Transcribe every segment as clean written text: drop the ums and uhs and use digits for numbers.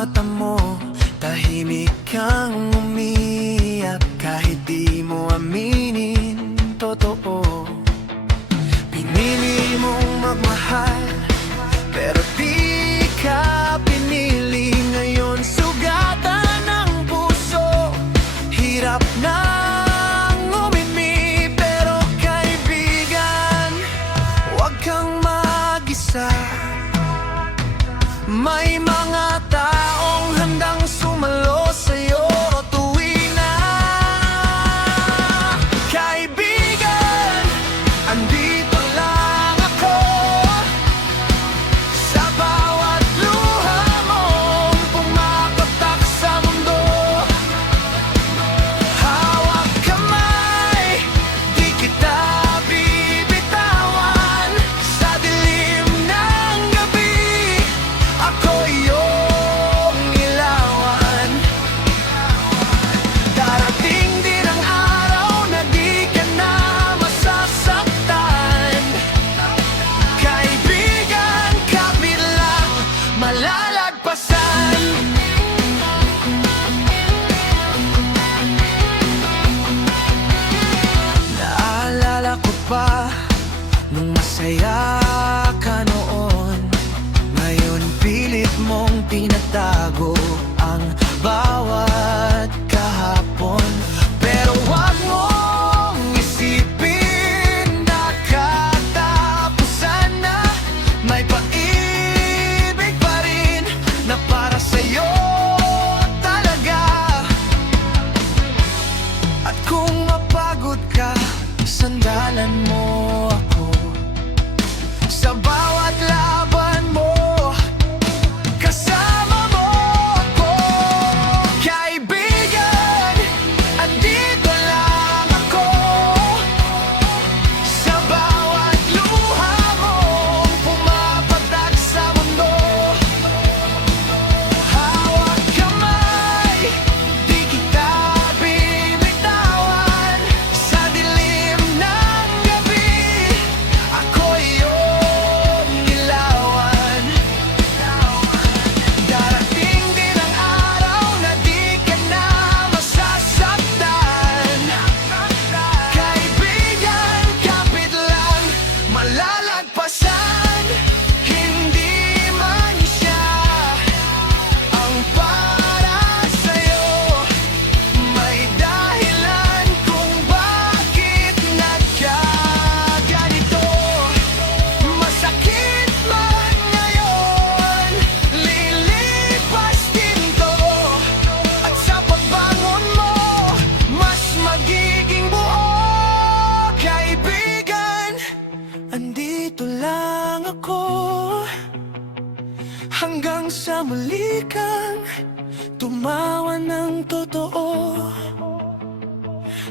mata mo, tahimik kang umiyak. Kahit di mo aminin, totoo. Pinili mong magmahal, pero di ka pinili. Ngayon sugatan ng puso, hirap nang umimi. Pero kaibigan, huwag kang mag-isa. May mga taong handang sumalo sa'yo tuwing na. Kaibigan, andito lang ako. Sa bawat luha mong pumapatak sa mundo. Hawak kamay, di kita bibitawan. Sa dilim ng gabi, ako iyong ilawan. Darating din ang araw na di ka na masasaktan. Kaibigan, kapit lang, malalagpasan. Naalala ko pa nung masaya ka noon. Ngayon pilit mong pinatago ang bawat kahapon. Pero wag mong isipin na katapusan na. May pag-ibig pa rin na para sa'yo talaga. At kung mapagod ka, sandalan mo ako. Sa bawat laban mo, kasama mo ako. Kaibigan, andito lang ako. Sa bawat luha mong pumapatak sa mundo. Hawak kamay, di kita bibitawan. Sa dilim ng gabi, ako iyong ilawan. Darating din ang araw na di ka na masasaktan. Kaibigan, kapit lang, malalagpasan. Hindi man siya ang para sa'yo. May dahilan kung bakit nagkaganito. Masakit man ngayon, lilipas din to. At sa pagbangon mo, mas magiging buo. Kaibigan, andito lang ako. Hanggang sa muli kang tumawa ng totoo.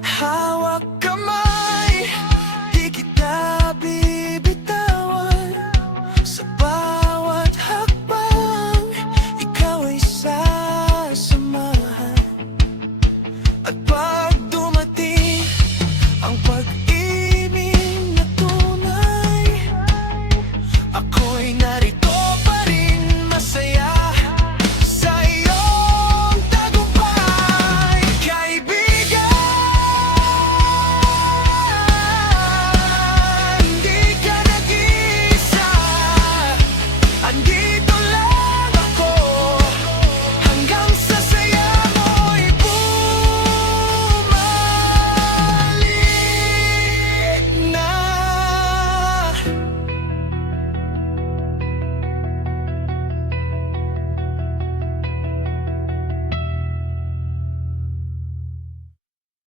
Hawak